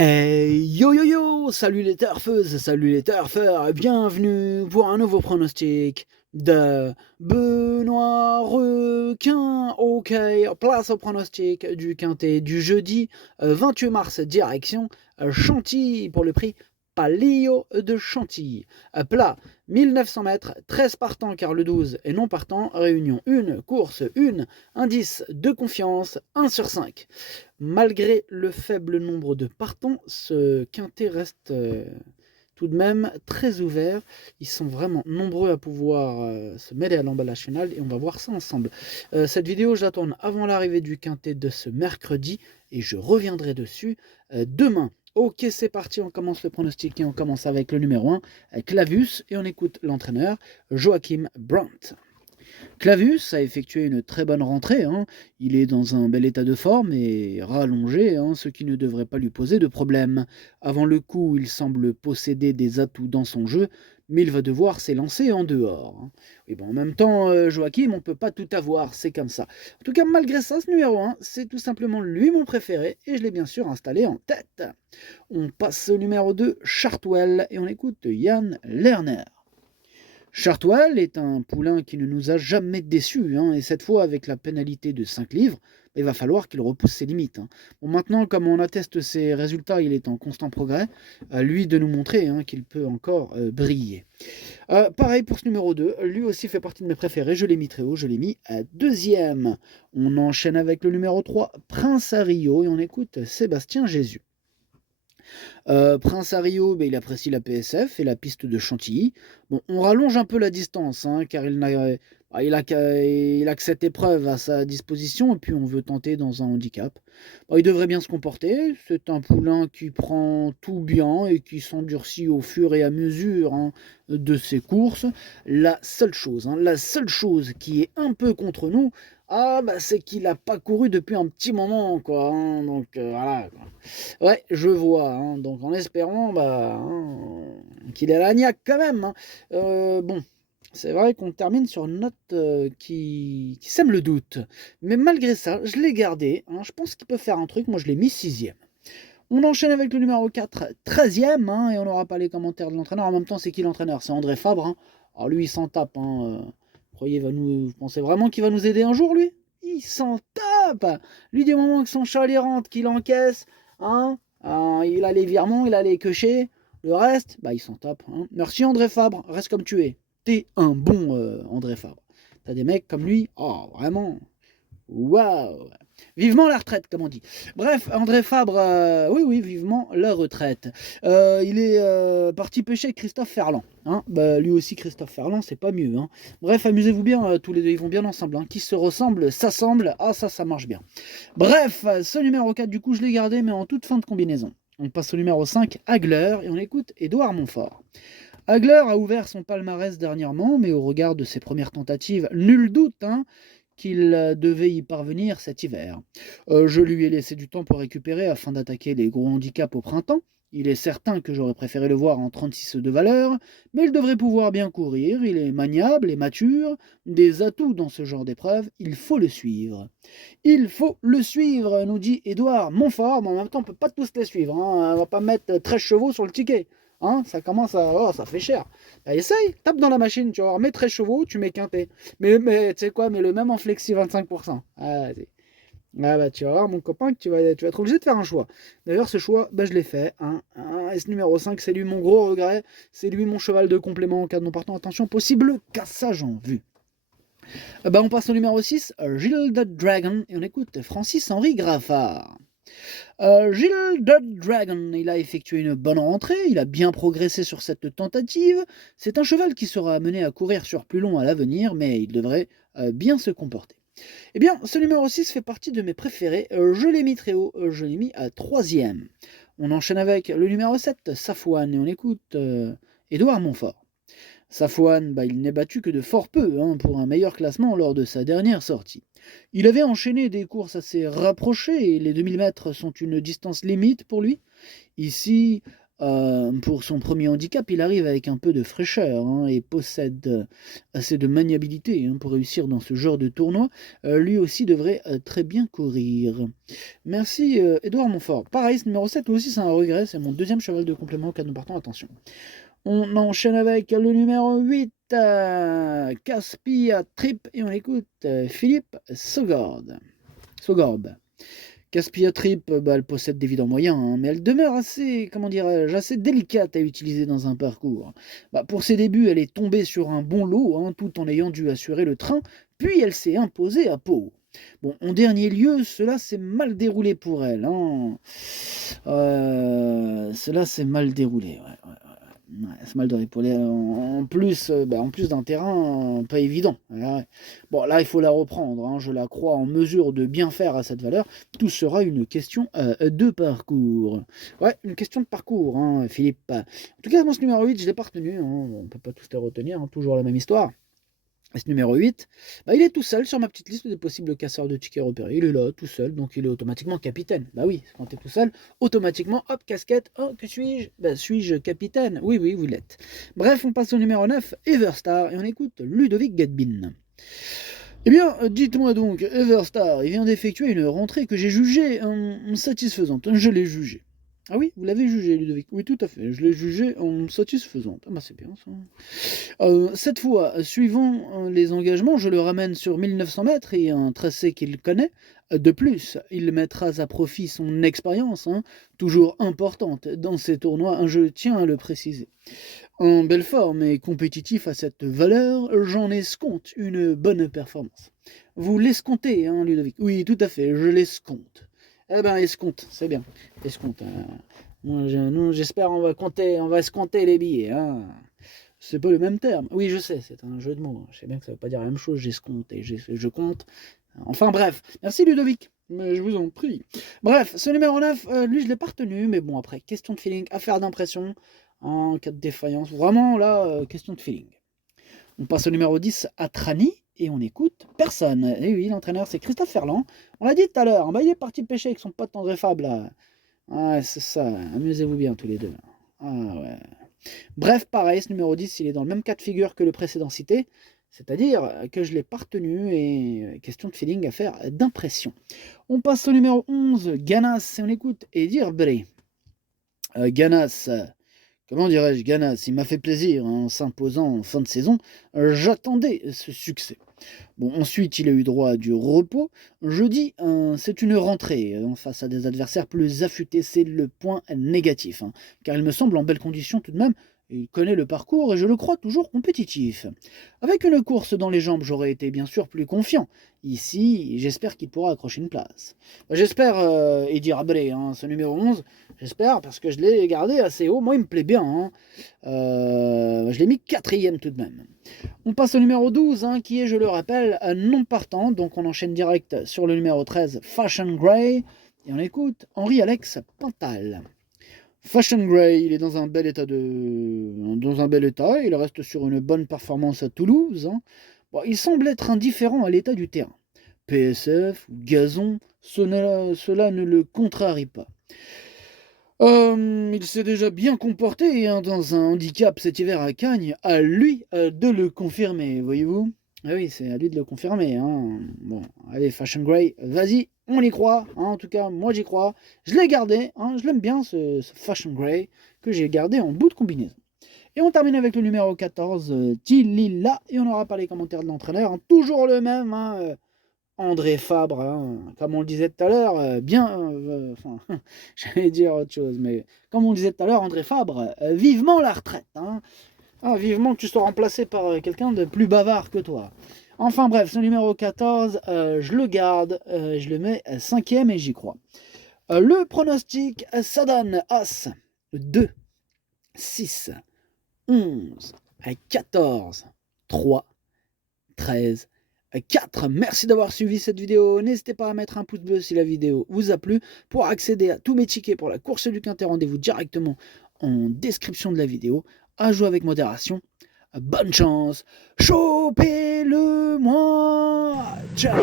Yo yo yo, salut les turfeuses, salut les turfeurs, bienvenue pour un nouveau pronostic de Benoît Requin. Ok, place au pronostic du quintet du jeudi 28 mars, direction Chantilly pour le prix Palio de Chantilly. Plat 1900 mètres, 13 partants car le 12 est non partant, réunion 1, course 1, indice de confiance 1 sur 5. Malgré le faible nombre de partants, ce quintet reste tout de même très ouvert. Ils sont vraiment nombreux à pouvoir se mêler à l'emballage final et on va voir ça ensemble. Cette vidéo, je la tourne avant l'arrivée du quintet de ce mercredi et je reviendrai dessus demain. Ok, c'est parti, on commence le pronostic et on commence avec le numéro 1, Clavius, et on écoute l'entraîneur Joachim Brandt. Clavius a effectué une très bonne rentrée, hein. Il est dans un bel état de forme et rallongé, hein, ce qui ne devrait pas lui poser de problème. Avant le coup, il semble posséder des atouts dans son jeu, mais il va devoir s'élancer en dehors, hein. Et bon, en même temps, Joachim, on ne peut pas tout avoir, c'est comme ça. En tout cas, malgré ça, ce numéro 1, c'est tout simplement lui mon préféré, et je l'ai bien sûr installé en tête. On passe au numéro 2, Chartwell, et on écoute Yann Lerner. Chartwell est un poulain qui ne nous a jamais déçus, hein, et cette fois avec la pénalité de 5 livres, il va falloir qu'il repousse ses limites, hein. Bon, maintenant, comme on atteste ses résultats, il est en constant progrès, à lui de nous montrer, hein, qu'il peut encore briller. Pareil pour ce numéro 2, lui aussi fait partie de mes préférés, je l'ai mis très haut, je l'ai mis à deuxième. On enchaîne avec le numéro 3, Prince à Rio, et on écoute Sébastien Jésus. Prince Ario, il apprécie la PSF et la piste de Chantilly. Bon, on rallonge un peu la distance, hein, car il a que cette épreuve à sa disposition et puis on veut tenter dans un handicap. Il devrait bien se comporter. C'est un poulain qui prend tout bien et qui s'endurcit au fur et à mesure, hein, de ses courses. La seule chose qui est un peu contre nous, c'est qu'il n'a pas couru depuis un petit moment, quoi, hein, donc voilà, quoi. Ouais, je vois, hein, donc en espérant qu'il ait la niaque quand même, hein. Bon, c'est vrai qu'on termine sur une note qui sème le doute. Mais malgré ça, je l'ai gardé, hein, je pense qu'il peut faire un truc, moi je l'ai mis sixième. On enchaîne avec le numéro 4, 13e, hein, et on n'aura pas les commentaires de l'entraîneur. En même temps, c'est qui l'entraîneur? C'est André Fabre, hein. Alors lui, il s'en tape, hein. Vous pensez vraiment qu'il va nous aider un jour, lui? Il s'en tape. Lui, du moment que son chat il rentre, qu'il encaisse, hein, il a les virements, il a les queuchés. Le reste, il s'en tape, hein. Merci André Fabre, reste comme tu es. T'es un bon André Fabre. T'as des mecs comme lui, oh, vraiment, waouh! Vivement la retraite, comme on dit. Bref, André Fabre, oui, vivement la retraite. Il est parti pêcher avec Christophe Ferland, hein. Lui aussi, Christophe Ferland, c'est pas mieux, hein. Bref, amusez-vous bien, tous les deux, ils vont bien ensemble, hein. Qui se ressemble, s'assemble. Ah, ça marche bien. Bref, ce numéro 4, du coup, je l'ai gardé, mais en toute fin de combinaison. On passe au numéro 5, Hagler, et on écoute Édouard Montfort. Hagler a ouvert son palmarès dernièrement, mais au regard de ses premières tentatives, nul doute, hein, qu'il devait y parvenir cet hiver. Je lui ai laissé du temps pour récupérer afin d'attaquer les gros handicaps au printemps. Il est certain que j'aurais préféré le voir en 36 de valeur, mais il devrait pouvoir bien courir, il est maniable et mature, des atouts dans ce genre d'épreuve, il faut le suivre. Il faut le suivre, nous dit Édouard Montfort, mais en même temps on ne peut pas tous les suivre, hein. On ne va pas mettre 13 chevaux sur le ticket, hein. Ça commence à... Oh, ça fait cher. Essaye, tape dans la machine, tu vas voir, mets 13 chevaux, tu mets quintet. Mais tu sais quoi, mets le même en flexi 25%. Tu vas voir mon copain que tu vas être obligé de faire un choix. D'ailleurs ce choix, je l'ai fait, hein. S numéro 5, c'est lui mon gros regret. C'est lui mon cheval de complément en cas de non partant. Attention, possible cassage en vue. On passe au numéro 6, Gilles the Dragon, et on écoute Francis-Henri Graffard. Gilles the Dragon, il a effectué une bonne rentrée, il a bien progressé sur cette tentative. C'est un cheval qui sera amené à courir sur plus long à l'avenir, mais il devrait bien se comporter. Eh bien, ce numéro 6 fait partie de mes préférés, je l'ai mis très haut, je l'ai mis à 3e. On enchaîne avec le numéro 7, Safouane, et on écoute Édouard Montfort. Safouane, il n'est battu que de fort peu, hein, pour un meilleur classement lors de sa dernière sortie. Il avait enchaîné des courses assez rapprochées et les 2000 mètres sont une distance limite pour lui. Ici, Pour son premier handicap, il arrive avec un peu de fraîcheur hein, et possède assez de maniabilité hein, pour réussir dans ce genre de tournoi. Lui aussi devrait très bien courir. Merci Edouard Montfort. Pareil, ce numéro 7 aussi c'est un regret, c'est mon deuxième cheval de complément auquel nous partons, attention. On enchaîne avec le numéro 8, Caspia Trip, et on écoute Philippe Sogorb. Caspia Trip, elle possède d'évidents moyens, hein, mais elle demeure assez, comment dirais-je, assez délicate à utiliser dans un parcours. Pour ses débuts, elle est tombée sur un bon lot, hein, tout en ayant dû assurer le train, puis elle s'est imposée à Pau. Bon, en dernier lieu, cela s'est mal déroulé pour elle. Hein. Cela s'est mal déroulé, ouais. Ouais, c'est mal de pour en plus, en plus d'un terrain pas évident. Ouais. Bon, là, il faut la reprendre. Hein. Je la crois en mesure de bien faire à cette valeur. Tout sera une question de parcours. Ouais, une question de parcours, hein, Philippe. En tout cas, moi, ce numéro 8, je ne l'ai pas retenu. Hein. On ne peut pas tous les retenir. Hein. Toujours la même histoire. Et ce numéro 8, il est tout seul sur ma petite liste des possibles casseurs de tickets repérés. Il est là, tout seul, donc il est automatiquement capitaine. Bah oui, quand tu es tout seul, automatiquement, hop, casquette, oh, que suis-je suis-je capitaine? Oui, vous l'êtes. Bref, on passe au numéro 9, Everstar, et on écoute Ludovic Gadbin. Eh bien, dites-moi donc, Everstar, il vient d'effectuer une rentrée que j'ai jugée satisfaisante. Je l'ai jugée. Ah oui, vous l'avez jugé, Ludovic. Oui, tout à fait. Je l'ai jugé en satisfaisante. Ah bah c'est bien ça. Cette fois, suivant les engagements, je le ramène sur 1900 mètres et un tracé qu'il connaît. De plus, il mettra à profit son expérience, hein, toujours importante dans ces tournois, je tiens à le préciser. En belle forme et compétitif à cette valeur, j'en escompte une bonne performance. Vous l'escomptez, hein, Ludovic? Oui, tout à fait, je l'escompte. Eh ben, escompte, c'est bien. Escompte. Nous, j'espère on va escompter les billets. Hein. C'est pas le même terme. Oui, je sais, c'est un jeu de mots. Je sais bien que ça veut pas dire la même chose. J'escompte et je compte. Enfin bref. Merci Ludovic. Mais je vous en prie. Bref, ce numéro 9, lui, je l'ai pas retenu. Mais bon, après, question de feeling, affaire d'impression. En cas de défaillance. Vraiment, là, question de feeling. On passe au numéro 10, Atrani. Et on écoute personne. Et oui, l'entraîneur, c'est Christophe Ferland. On l'a dit tout à l'heure. Il est parti pêcher avec son pote André Fab, là. Ah, c'est ça. Amusez-vous bien, tous les deux. Ah, ouais. Bref, pareil, ce numéro 10, il est dans le même cas de figure que le précédent cité. C'est-à-dire que je l'ai pas retenu et question de feeling à faire d'impression. On passe au numéro 11, Ganas. Et on écoute Edir Bré. Ganas... Comment dirais-je, Ganas, il m'a fait plaisir hein, en s'imposant en fin de saison. J'attendais ce succès. Bon, ensuite, il a eu droit à du repos. Jeudi, c'est une rentrée face à des adversaires plus affûtés. C'est le point négatif, hein, car il me semble en belle condition tout de même. Il connaît le parcours et je le crois toujours compétitif. Avec une course dans les jambes, j'aurais été bien sûr plus confiant. Ici, j'espère qu'il pourra accrocher une place. J'espère, Eddie Rabré, hein, ce numéro 11, j'espère, parce que je l'ai gardé assez haut. Moi, il me plaît bien. Hein. Je l'ai mis 4e tout de même. On passe au numéro 12, hein, qui est, je le rappelle, non partant. Donc on enchaîne direct sur le numéro 13, Fashion Grey. Et on écoute Henri-Alex Pantal. Fashion Grey, il est dans un bel état. Il reste sur une bonne performance à Toulouse. Hein. Bon, il semble être indifférent à l'état du terrain. PSF, gazon, cela ne le contrarie pas. Il s'est déjà bien comporté hein, dans un handicap cet hiver à Cagnes, à lui de le confirmer, voyez-vous. Ah oui, c'est à lui de le confirmer. Hein. Bon, allez, Fashion Grey, vas-y, on y croit. Hein. En tout cas, moi j'y crois. Je l'ai gardé, hein, je l'aime bien ce Fashion Grey que j'ai gardé en bout de combinaison. Et on termine avec le numéro 14, Tilila, et on aura pas les commentaires de l'entraîneur. Hein. Toujours le même, hein, André Fabre, hein, comme on le disait tout à l'heure, j'allais dire autre chose, mais comme on le disait tout à l'heure, André Fabre, vivement la retraite. Hein. Ah, vivement que tu sois remplacé par quelqu'un de plus bavard que toi. Enfin bref, ce numéro 14, je le garde, je le mets 5e et j'y crois. Le pronostic, ça donne As 2, 6, 11, 14, 3, 13, 4. Merci d'avoir suivi cette vidéo. N'hésitez pas à mettre un pouce bleu si la vidéo vous a plu. Pour accéder à tous mes tickets pour la course du Quintet, rendez-vous directement en description de la vidéo. À jouer avec modération. Bonne chance. Chopez-le moi. Ciao.